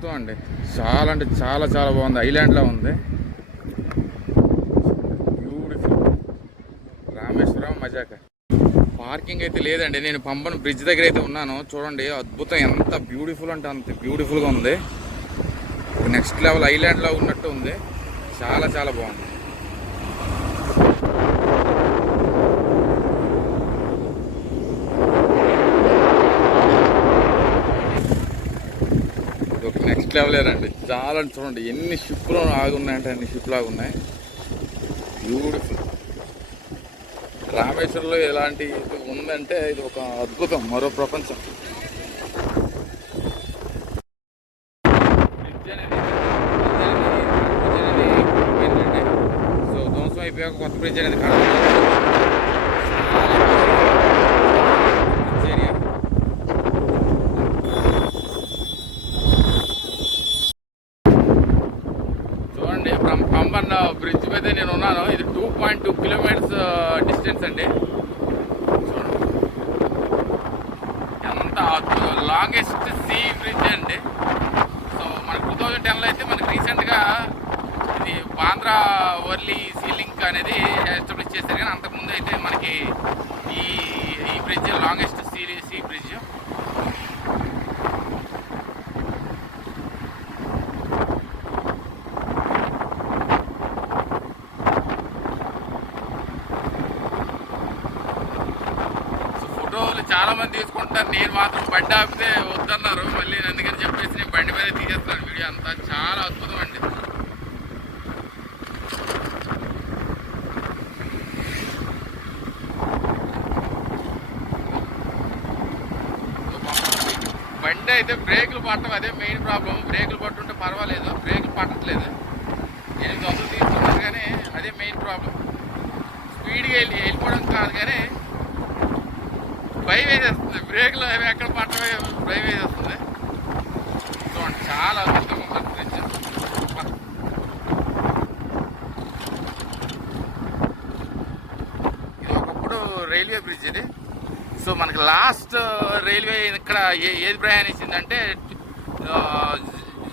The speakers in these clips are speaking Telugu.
అద్భుతం అండి. చాలా అంటే చాలా చాలా బాగుంది. ఐలాండ్లో ఉంది. బ్యూటిఫుల్ రామేశ్వరం మజాక. పార్కింగ్ అయితే లేదండి. నేను పంపను బ్రిడ్జ్ దగ్గర అయితే ఉన్నాను. చూడండి అద్భుతం. ఎంత బ్యూటిఫుల్ అంటే అంత బ్యూటిఫుల్గా ఉంది. నెక్స్ట్ లెవెల్ ఐలాండ్లో ఉన్నట్టు ఉంది. చాలా చాలా బాగుంది. నెక్స్ట్ ఒక అండి చాలా అంటే చూడండి ఎన్ని షిప్లు ఆగున్నాయంటే అన్ని షిప్లు ఆగున్నాయి. బ్యూటిఫుల్ రామేశ్వరంలో ఎలాంటి ఉందంటే ఇది ఒక అద్భుతం మరో ప్రపంచం. బ్రిడ్జ్ అనేది అనేది సో ధ్వంసం అయిపోయాక కొత్త బ్రిడ్జ్ అనేది కడతారు బ్రిడ్జ్ ఏరియా చూడండి ఫ్రమ్ పంబన్ బ్రిడ్జ్ మీద నేను ఉన్నాను ఇది two point two kilometers distance అండి. ఎంత లాంగెస్ట్ సీ బ్రిడ్జ్ అండి. సో మనకు టూ థౌజండ్ టెన్లో అయితే మనకి రీసెంట్గా ఇది బాంద్రా వర్లీ సీ లింక్ అనేది ఎస్టాబ్లిష్ చేశారు. కానీ అంతకుముందు అయితే మనకి ఈ ఈ bridge longest sea sea bridge so చాలామంది చాలా మంది తీసుకుంటారు. నేను మాత్రం బండి ఆపితే వద్దన్నారు. మళ్ళీ అందుకని చెప్పేసి నేను బండి మీద తీసేస్తాను వీడియో అంతా. చాలా అద్భుతం అండి. బండి అయితే బ్రేకులు పట్టడం అదే మెయిన్ ప్రాబ్లం బ్రేకులు పట్టుంటే పర్వాలేదు. బ్రేకులు పట్టట్లేదు. ఎనిమిది వందలు తీసుకున్నారు కానీ అదే మెయిన్ ప్రాబ్లం స్పీడ్గా వెళ్ళి వెళ్ళిపోవడం కాదు కానీ భయం వేసేస్తుంది. బ్రేక్లు అవి ఎక్కడ పట్టవే భయం వేసేస్తుంది. చూడండి చాలా అద్భుతంగా ఉంది బ్రిడ్జ్ ఇది ఒకప్పుడు రైల్వే బ్రిడ్జ్ ఇది. సో మనకి లాస్ట్ రైల్వే ఇక్కడ ఏ ఏది ప్రయాణించిందంటే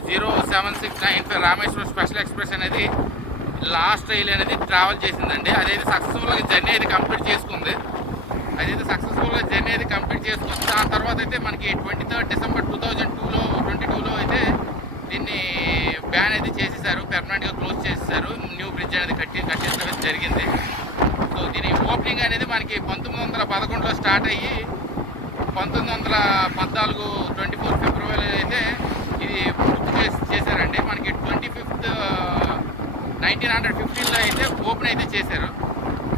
zero seven six nine five Rameswaram special express అనేది లాస్ట్ రైల్ అనేది ట్రావెల్ చేసిందండి. అదైతే సక్సెస్ఫుల్గా జర్నీ అయితే కంప్లీట్ చేసుకుంది. అదైతే సక్సెస్ఫుల్గా జర్నీ అయితే కంప్లీట్ చేసుకోవచ్చు దాని తర్వాత అయితే మనకి twenty third December two thousand టూలో ట్వంటీ టూలో అయితే దీన్ని బ్యాన్ అయితే చేసేసారు. పెర్మనెంట్గా క్లోజ్ చేసేసారు. న్యూ బ్రిడ్జ్ అనేది కట్టి కట్టించడం జరిగింది. సో దీని ఓపెనింగ్ అనేది మనకి పంతొమ్మిది వందల పదకొండులో స్టార్ట్ అయ్యి పంతొమ్మిది వందల పద్నాలుగు ట్వంటీ ఫోర్ ఫిబ్రవరి అయితే ఇది పూర్తి చేసి చేశారండి. మనకి ట్వంటీ ఫిఫ్త్ నైన్టీన్ హండ్రెడ్ ఫిఫ్టీన్లో అయితే ఓపెన్ అయితే చేశారు.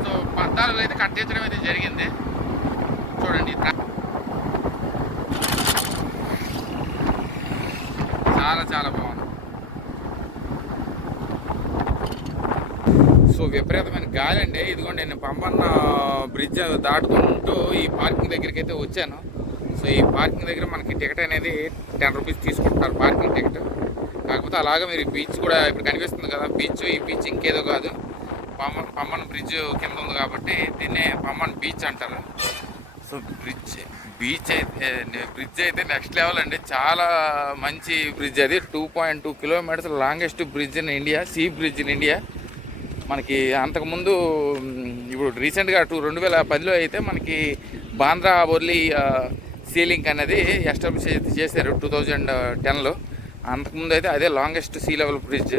సో పద్నాలుగులో అయితే కట్టించడం అయితే జరిగింది చూడండి రా- చాలా చాలా బాగుంది. సో విపరీతమైన గాలి అండి ఇదిగోండి నేను పంపన్న బ్రిడ్జ్ దాటుకుంటూ ఈ పార్కింగ్ దగ్గరికి అయితే వచ్చాను. సో ఈ పార్కింగ్ దగ్గర మనకి టికెట్ అనేది టెన్ రూపీస్ తీసుకుంటున్నారు పార్కింగ్ టికెట్. కాకపోతే అలాగా మీరు బీచ్ కూడా ఇప్పుడు కనిపిస్తుంది కదా బీచ్ ఈ బీచ్ ఇంకేదో కాదు. పమ్మన్ పమ్మన్ బ్రిడ్జ్ కింద ఉంది కాబట్టి దీన్నే పమ్మన్ బీచ్ అంటారు. So bridge. బీచ్ అయితే బ్రిడ్జ్ అయితే నెక్స్ట్ లెవెల్ అండి. చాలా మంచి బ్రిడ్జ్ అది. Two point two kilometers longest bridge in India sea bridge in India. మనకి అంతకుముందు ఇప్పుడు రీసెంట్గా టూ రెండు వేల పదిలో అయితే మనకి బాంద్రా బొర్లీ సీలింగ్ అనేది ఎస్టాబ్లిష్ అయితే చేశారు టూ థౌజండ్ టెన్లో. అంతకుముందు అయితే అదే longest sea level bridge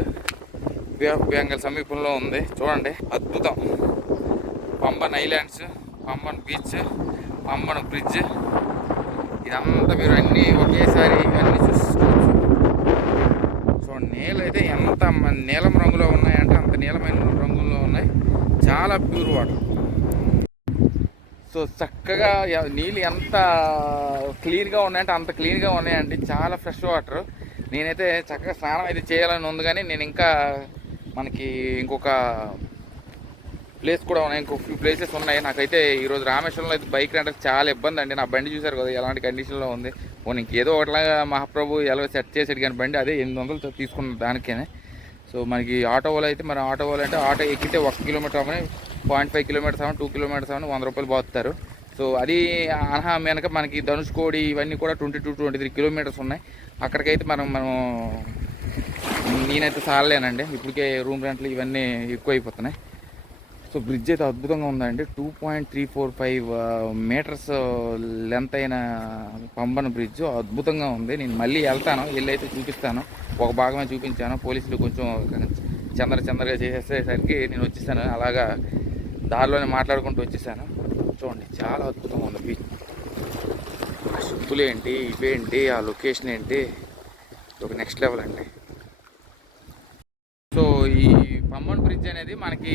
bay of Bengal సమీపంలో ఉంది. చూడండి అద్భుతం. Pamban islands Pamban beach Pamban bridge ఇదంతా మీరు అన్నీ ఒకేసారి అన్నీ చూసుకోవచ్చు. సో నీళ్ళు అయితే ఎంత నీలం రంగులో ఉన్నాయంటే అంత నీలమైన రంగులో ఉన్నాయి. చాలా ప్యూర్ వాటర్ సో చక్కగా నీళ్ళు ఎంత క్లీన్గా ఉన్నాయంటే అంత క్లీన్గా ఉన్నాయండి. చాలా ఫ్రెష్ వాటర్ నేనైతే చక్కగా స్నానం అయితే చేయాలని ఉంది కానీ నేను ఇంకా మనకి ఇంకొక ప్లేస్ కూడా ఉన్నాయి. ఇంకో ఫ్యూ ప్లేసెస్ ఉన్నాయి. నాకైతే ఈరోజు రామేశ్వరంలో అయితే బైక్ రెంట్ చాలా ఇబ్బంది అండి. నా బండి చూసారు కదా ఎలాంటి కండిషన్లో ఉంది. పోనీ ఇంకేదో ఒకటిలాగా మహాప్రభు ఎలా సెట్ చేసాడు కానీ బండి అదే ఎనిమిది వందలు తీసుకున్న దానికే సో మనకి ఆటో వాళ్ళు అయితే మన ఆటో వాళ్ళు అంటే ఆటో ఎక్కితే ఒక కిలోమీటర్ అవని పాయింట్ ఫైవ్ కిలోమీటర్స్ అవని టూ కిలోమీటర్స్ అవని వంద రూపాయలు బాగుతారు సో అది అనహా వెనక మనకి ధనుష్కోడి ఇవన్నీ కూడా twenty two twenty three kilometers ఉన్నాయి. అక్కడికైతే మనం మనం నేనైతే సాలేనండి ఇప్పటికే రూమ్ రెంట్లు ఇవన్నీ ఎక్కువ అయిపోతున్నాయి సో బ్రిడ్జ్ అయితే అద్భుతంగా ఉందండి. Two point three four five meters length అయిన పంబన బ్రిడ్జ్ అద్భుతంగా ఉంది. నేను మళ్ళీ వెళ్తాను వెళ్ళి అయితే చూపిస్తాను. ఒక భాగమే చూపించాను. పోలీసులు కొంచెం చందర చందరగా చేసేసరికి నేను వచ్చేసాను. అలాగా దారిలోనే మాట్లాడుకుంటూ వచ్చేసాను. చూడండి చాలా అద్భుతంగా ఉంది బీచ్. ఆ శుద్ధులు ఏంటి? ఇవేంటి ఆ లొకేషన్ ఏంటి? ఒక నెక్స్ట్ లెవెల్ అండి. సో ఈ పమ్మన్ బ్రిడ్జ్ అనేది మనకి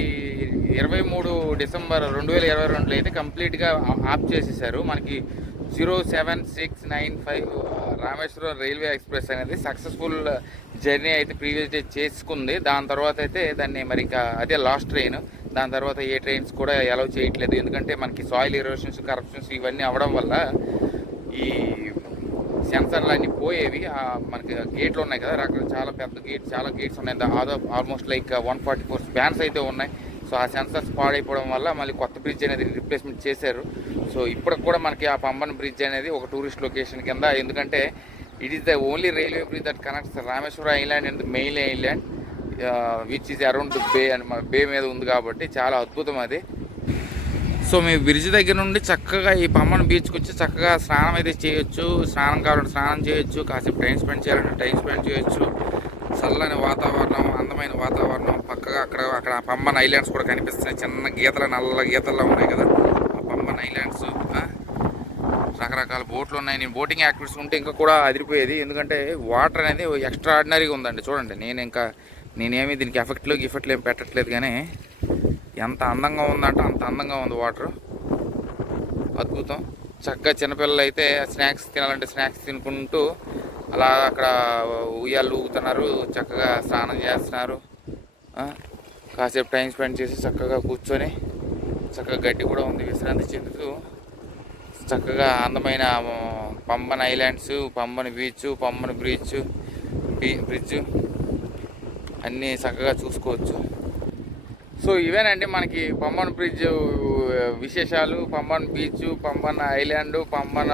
ఇరవై మూడు డిసెంబర్ రెండు వేల ఇరవై రెండులో అయితే కంప్లీట్గా ఆఫ్ చేసేసారు. మనకి zero seven six nine five Rameswaram railway express అనేది సక్సెస్ఫుల్ జర్నీ అయితే ప్రీవియస్ డే చేసుకుంది. దాని తర్వాత అయితే దాన్ని మరి ఇంకా అదే లాస్ట్ ట్రైన్. దాని తర్వాత ఏ ట్రైన్స్ కూడా అలౌ చేయట్లేదు. ఎందుకంటే మనకి సాయిల్ ఇరోషన్స్ కరప్షన్స్ ఇవన్నీ అవ్వడం వల్ల ఈ సెన్సర్లు అన్నీ పోయేవి మనకి గేట్లు ఉన్నాయి కదా అక్కడ చాలా పెద్ద గేట్ చాలా గేట్స్ ఉన్నాయి. దాదాపు almost like one forty four spans అయితే ఉన్నాయి. సో ఆ సెన్సర్స్ పాడైపోవడం వల్ల మళ్ళీ కొత్త బ్రిడ్జ్ అనేది రిప్లేస్మెంట్ చేశారు. సో ఇప్పటికి కూడా మనకి ఆ పంబన్ బ్రిడ్జ్ అనేది ఒక టూరిస్ట్ లొకేషన్ కింద ఎందుకంటే it is the only railway bridge that connects Rameswara island and main island which is around bay అని బే మీద ఉంది కాబట్టి చాలా అద్భుతం అది. సో మీ బ్రిడ్జ్ దగ్గర నుండి చక్కగా ఈ పమ్మన్ బీచ్కి వచ్చి చక్కగా స్నానం అయితే చేయొచ్చు స్నానం కావాలంటే స్నానం చేయొచ్చు కాసేపు టైం స్పెండ్ చేయాలంటే టైం స్పెండ్ చేయొచ్చు. చల్లని వాతావరణం అందమైన వాతావరణం పక్కగా అక్కడ అక్కడ పమ్మన్ ఐలాండ్స్ కూడా కనిపిస్తున్నాయి. చిన్న గీతలు నల్ల గీతల్లో ఉన్నాయి కదా ఆ పమ్మన్ ఐలాండ్స్. రకరకాల బోట్లు ఉన్నాయి. నేను బోటింగ్ యాక్టివిటీస్ ఉంటే ఇంకా కూడా అదిరిపోయేది. ఎందుకంటే వాటర్ అనేది ఎక్స్ట్రా ఆర్డినరీగా ఉందండి. చూడండి నేను ఇంకా నేనేమి దీనికి ఎఫెక్ట్లు గిఫెక్ట్లు ఏం పెట్టట్లేదు కానీ ఎంత అందంగా ఉందంటే అంత అందంగా ఉంది వాటర్. అద్భుతం. చక్కగా చిన్నపిల్లలు అయితే స్నాక్స్ తినాలంటే స్నాక్స్ తినుకుంటూ అలా అక్కడ ఉయ్యాలు ఊగుతున్నారు. చక్కగా స్నానం చేస్తున్నారు. కాసేపు టైం స్పెండ్ చేసి చక్కగా కూర్చొని చక్కగా గడ్డి కూడా ఉంది విశ్రాంతి చెందుతూ చక్కగా అందమైన Pamban islands Pamban beach Pamban bridge bridge అన్నీ చక్కగా చూసుకోవచ్చు. సో ఇవేనండి మనకి పంబన్ బ్రిడ్జ్ విశేషాలు Pamban beach Pamban island Pamban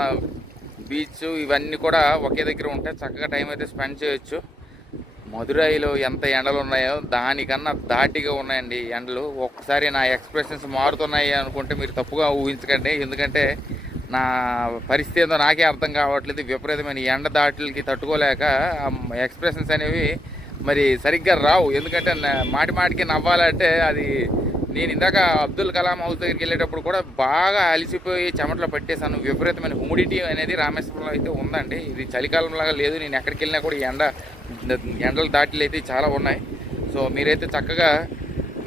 beach ఇవన్నీ కూడా ఒకే దగ్గర ఉంటాయి చక్కగా టైం అయితే స్పెండ్ చేయొచ్చు. మధురైలో ఎంత ఎండలు ఉన్నాయో దానికన్నా దాటిగా ఉన్నాయండి ఎండలు. ఒక్కసారి నా ఎక్స్ప్రెషన్స్ మారుతున్నాయి అనుకుంటే మీరు తప్పుగా ఊహించకండి. ఎందుకంటే నా పరిస్థితి ఏందో నాకే అర్థం కావట్లేదు. విపరీతమైన ఎండ దాటులకి తట్టుకోలేక ఎక్స్ప్రెషన్స్ అనేవి మరి సరిగ్గా రావు. ఎందుకంటే మాటి మాటికి నవ్వాలంటే అది నేను ఇందాక అబ్దుల్ కలాం హౌస్ దగ్గరికి వెళ్ళేటప్పుడు కూడా బాగా అలసిపోయి చెమటలో పట్టేశాను. విపరీతమైన హ్యూమిడిటీ అనేది రామేశ్వరంలో అయితే ఉందండి. ఇది చలికాలం లాగా లేదు. నేను ఎక్కడికి వెళ్ళినా కూడా ఈ ఎండ ఎండల దాటిలు అయితే చాలా ఉన్నాయి. సో మీరైతే చక్కగా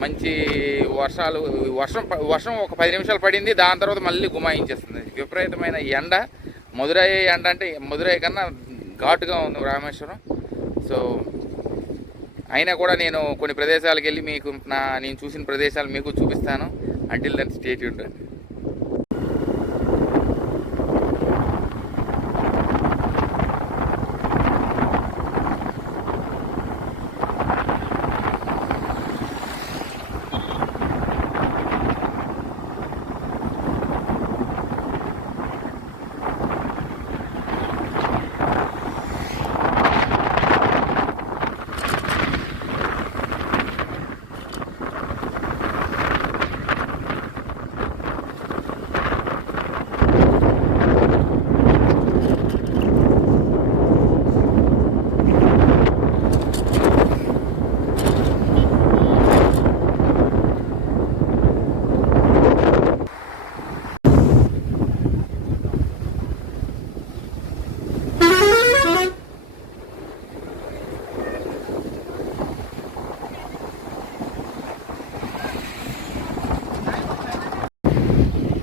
మంచి వర్షాలు వర్షం ప- వర్షం ఒక పది నిమిషాలు పడింది. దాని తర్వాత మళ్ళీ గుమాయించేస్తుంది. విపరీతమైన ఎండ మధురై ఎండ అంటే మధురై కన్నా ఘాటుగా ఉంది రామేశ్వరం. సో అయినా కూడా నేను కొన్ని ప్రదేశాలకు వెళ్ళి మీకు నా నేను చూసిన ప్రదేశాలు మీకు చూపిస్తాను. అంటిల్ దెన్ స్టేట్ ఉంటుంది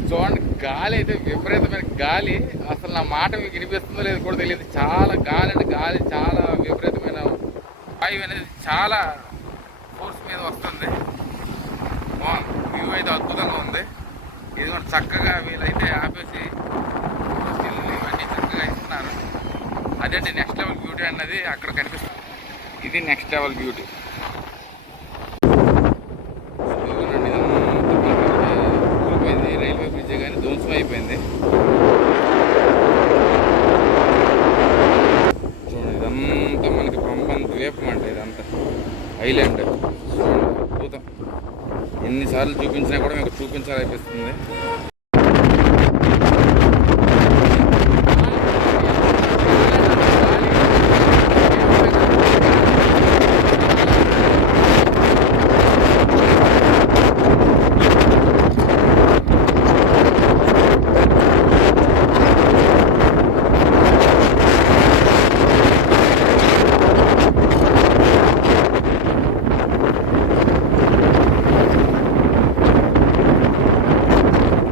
చూడండి గాలి అయితే విపరీతమైన గాలి. అసలు నా మాట మీకు వినిపిస్తుందో లేదో కూడా తెలియదు. చాలా గాలి అంటే గాలి చాలా విపరీతమైన వాయువు అనేది చాలా ఫోర్స్ మీద వస్తుంది. బాగుంది. వ్యూ అయితే అద్భుతంగా ఉంది. ఇది కూడా చక్కగా వీళ్ళైతే ఆపేసి ఇవన్నీ చక్కగా ఇస్తున్నారు. అదేంటి? నెక్స్ట్ లెవెల్ బ్యూటీ అన్నది అక్కడ కనిపిస్తుంది. ఇది నెక్స్ట్ లెవెల్ బ్యూటీ ఇదిగోనండి, ఇదంతా కూలిపోయింది రైల్వే బ్రిడ్జ్ కానీ ధ్వంసం అయిపోయింది ఐలాండ్. అద్భుతం ఎన్నిసార్లు చూపించినా కూడా మీకు చూపించాలనిపిస్తుంది.